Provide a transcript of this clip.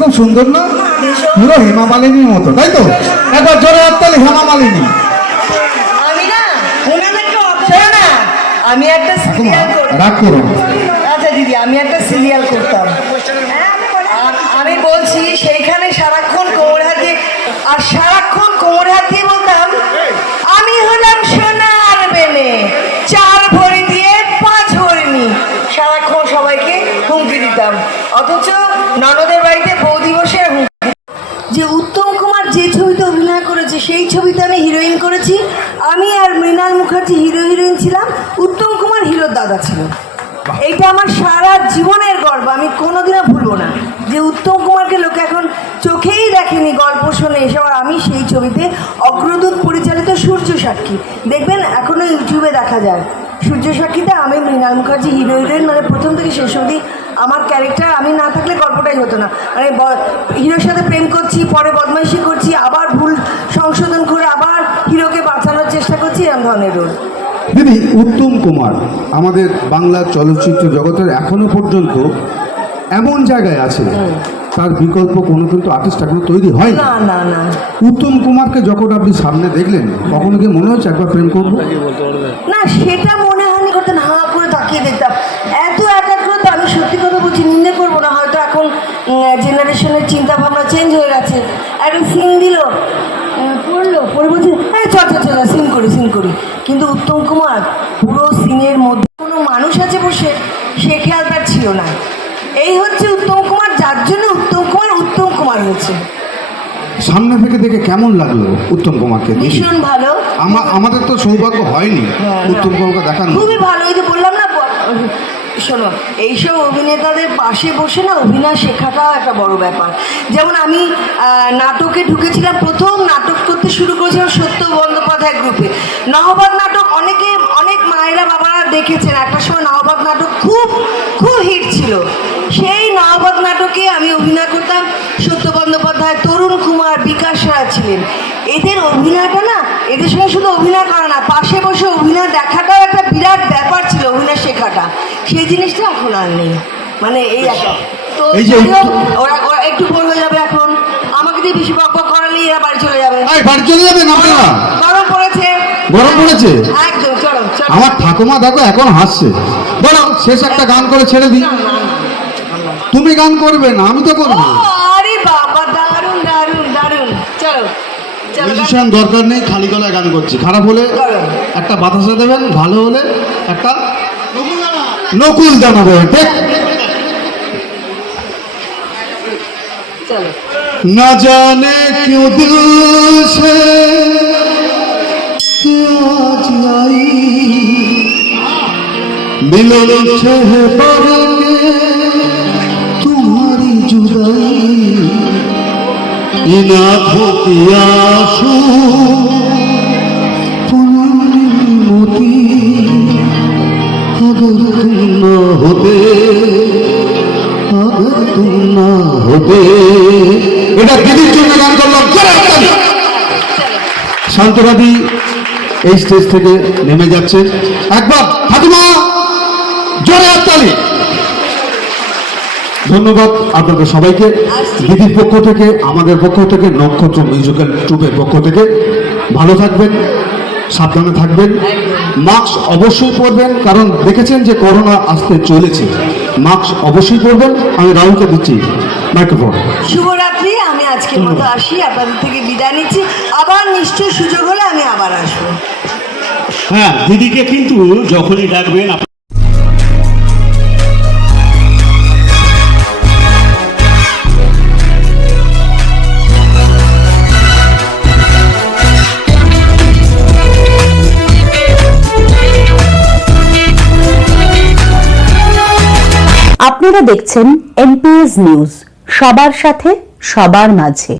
খুব সুন্দর না? পুরো হেমা মালিনীর মতো তাই তো? একবার জোরে হাততালি হেমা মালিনী আমি না ওনাদেরকে শোনো না। আমি একটা সিরিয়াল করতাম। রাগ করো আচ্ছা দিদি আমি একটা সিরিয়াল করতাম। আমি বলছি সেইখানে সারাক্ষণ কোমর হাত দিয়ে আর সারাক্ষণ কোমর হাত দিয়ে সারাক্ষণ সবাইকে হুমকি দিতাম। অথচ ননদের বাড়িতে বৌদি বসে যে উত্তম কুমার যে ছবিতে অভিনয় করেছে, সেই ছবিতে আমি হিরোইন করেছি। আমি আর মৃণাল মুখার্জি হিরো হিরোইন ছিলাম, উত্তম কুমার হিরোর দাদা ছিল। এইটা আমার সারা জীবনের গর্ব, আমি কোনোদিনও ভুলবো না। যে উত্তম কুমারকে লোকে এখন চোখেই দেখেনি, গল্প শোনে, এসব আমি সেই ছবিতে অগ্রদূত পরিচালিত সূর্য সাক্ষী। দেখবেন এখনও ইউটিউবে দেখা যায়। সূর্য সাক্ষীতে আমি মৃণাল মুখার্জি হিরো হিরোইন মানে প্রথম থেকে শেষ অবধি আমার ক্যারেক্টার আমি না থাকলে গল্পটাই হতো না। মানে হিরোর সাথে প্রেম করছি পরে বদমাইশি করছি আবার ভুল সংশোধন করে আবার হিরোকে বাঁচানোর চেষ্টা করছি এরকম ধরনের রোল দিদি উত্তম কুমার আমাদের বাংলা চলচ্চিত্র জগতের এখনও পর্যন্ত এমন জায়গায় আছে তার বিকল্প কোনো কিন্তু আর্টিস্ট এখনও তৈরি হয় না না না। উত্তম কুমারকে যখন আপনি সামনে দেখলেন কখনো কি মনে হচ্ছে একবার প্রেম করব? না সেটা মনে হয়নি করতেন হা করে তাকিয়ে দেখতাম। এত একাগ্রতা আমি সত্যি কথা বলছি নিন্দে করব না। হয়তো এখন জেনারেশনের চিন্তা ভাবনা চেঞ্জ হয়ে গেছে। একটা সিন দিল। পড়ল পড়ে বলছে হ্যাঁ চল চল সিন করি সিন করি। কিন্তু উত্তম কুমার পুরো সিনের মধ্যে কোনো মানুষ আছে বসে সে খেয়াল তার ছিল না। এই হচ্ছে উত্তম কুমার। জন্য উত্তম কুমার উত্তম কুমার হয়েছে। সামনে থেকে দেখে কেমন লাগল উত্তম কুমারকে ভীষণ ভালো। আমা- আমাদের তো সৌভাগ্য হয়নি হ্যাঁ, উত্তম কুমারকে দেখানো খুবই ভালো এই যে বললাম না শোনো এইসব অভিনেতাদের পাশে বসে না অভিনয় শেখাটাও একটা বড় ব্যাপার। যেমন আমি নাটকে ঢুকেছিলাম প্রথম নাটক করতে শুরু করেছিলাম সত্য বন্দ্যোপাধ্যায় গ্রুপে। নহবাদ নাটক অনেকে অনেক মায়েরা বাবারা দেখেছেন। একটা সময় নহবাদ নাটক খুব খুব হিট ছিল। সেই নাটকে আমি অভিনয় করতাম। সত্য বন্দ্যোপাধ্যায় তরুণ কুমার বিকাশ রায় ছিলেন। এদের অভিনয়টা না এদের সঙ্গে শুধু অভিনয় করা না পাশে বসে অভিনয় দেখাটাও একটা বিরাট ব্যাপার ছিল অভিনয় শেখাটা। সেই জিনিসটা এখন আর নেই। মানে এই একটা তো ওরা একটু বড় হয়ে যাবে এখন। আমাকে দিয়ে বেশি বক বক করালে এরা বাড়ি চলে যাবে। বাড়ি চলে যাবেন আপনারা? গরম পড়েছে। গরম পড়েছে? একদম চলো চলো আমার ঠাকুমা দেখো এখন হাসছে। বলো শেষ একটা গান করে ছেড়ে দিই। না, না, না। তুমি গান করবে না আমি তো করব আরে বাবা দারুণ দারুণ দারুণ চলো মিউজিশিয়ান দরকার নেই খালি গলায় গান করছি। খারাপ হলে একটা বাতাসা দেবেন ভালো হলে একটা নকুল দানা দেবেন না জানে কেউ দিল সে কেউ মিলন ইনা ভুকিয়াসু পুনর্মতি আগতুন্ন হতে আগতুন্ন হতে এটা দিদির শান্তবাদী এই স্টেজ থেকে নেমে যাচ্ছে। একবার ফাতিমা, জোরে হাততালি। ধন্যবাদ আপনাদের সবাইকে। দিদির পক্ষ থেকে আমাদের পক্ষ থেকে নক্ষত্র মিউজিক্যাল ট্রুপের পক্ষ থেকে ভালো থাকবেন সাবধানে থাকবেন। মাস্ক অবশ্যই পরবেন কারণ দেখেছেন যে করোনা আসতে চলেছে। মাস্ক অবশ্যই পরবেন। আমি রাহুলকে দিচ্ছি মাইক্রোফোন। শুভরাত্রি আমি আজকের মতো আসি আপনাদের থেকে বিদায় নিচ্ছি। আবার নিশ্চয়ই সুযোগ হলে আমি আবার আসব। হ্যাঁ দিদিকে কিন্তু যখনই ডাকবেন আপনারা দেখছেন এমপিএস নিউজ সবার সাথে সবার মাঝে।